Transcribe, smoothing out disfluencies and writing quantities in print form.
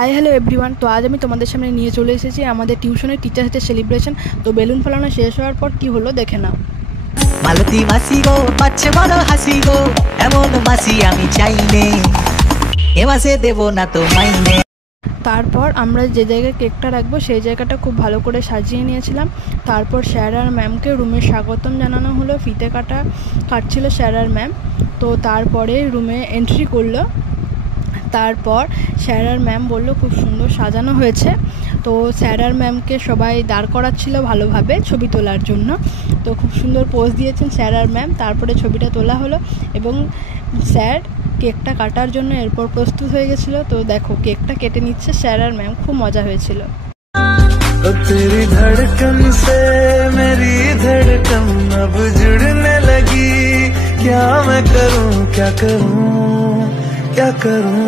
Hi hello everyone. তো আজ আমি তোমাদের সামনে নিয়ে চলে এসেছি আমাদের টিউশনের টিচার্স ডে সেলিব্রেশন। তো বেলুন ফেলানো শেষ হওয়ার পর কি হলো দেখে নাও। মালতী মাসি গো পাচ্ছে বড় হাসি গো, এমন মাসি আমি চাইনে, এ মাসে দেব না তো মাইনে। তারপর আমরা যে জায়গায় কেকটা রাখবো সেই জায়গাটা খুব ভালো করে সাজিয়ে নিয়েছিলাম। তারপর স্যার আর ম্যামকে রুমে স্বাগতম জানানো হলো। ফিতে কাটছিল স্যার আর ম্যাম। তো তারপরে রুমে এন্ট্রি করলো। তারপর স্যার আর ম্যাম বললো খুব সুন্দর সাজানো হয়েছে। তো স্যার আর ম্যামকে সবাই দাঁড় করাচ্ছিল ভালোভাবে ছবি তোলার জন্য। তো খুব সুন্দর পোজ দিয়েছেন স্যার আর ম্যাম। তারপরে ছবিটা তোলা হলো এবং স্যার কেকটা কাটার জন্য এরপর প্রস্তুত হয়ে গেছিলো। তো দেখো কেকটা কেটে নিচ্ছে স্যার আর ম্যাম, খুব মজা হয়েছিল। तेरी धड़कन से मेरी धड़कन अब जुड़ने लगी, क्या मैं करूं क्या करूं क्या करूं।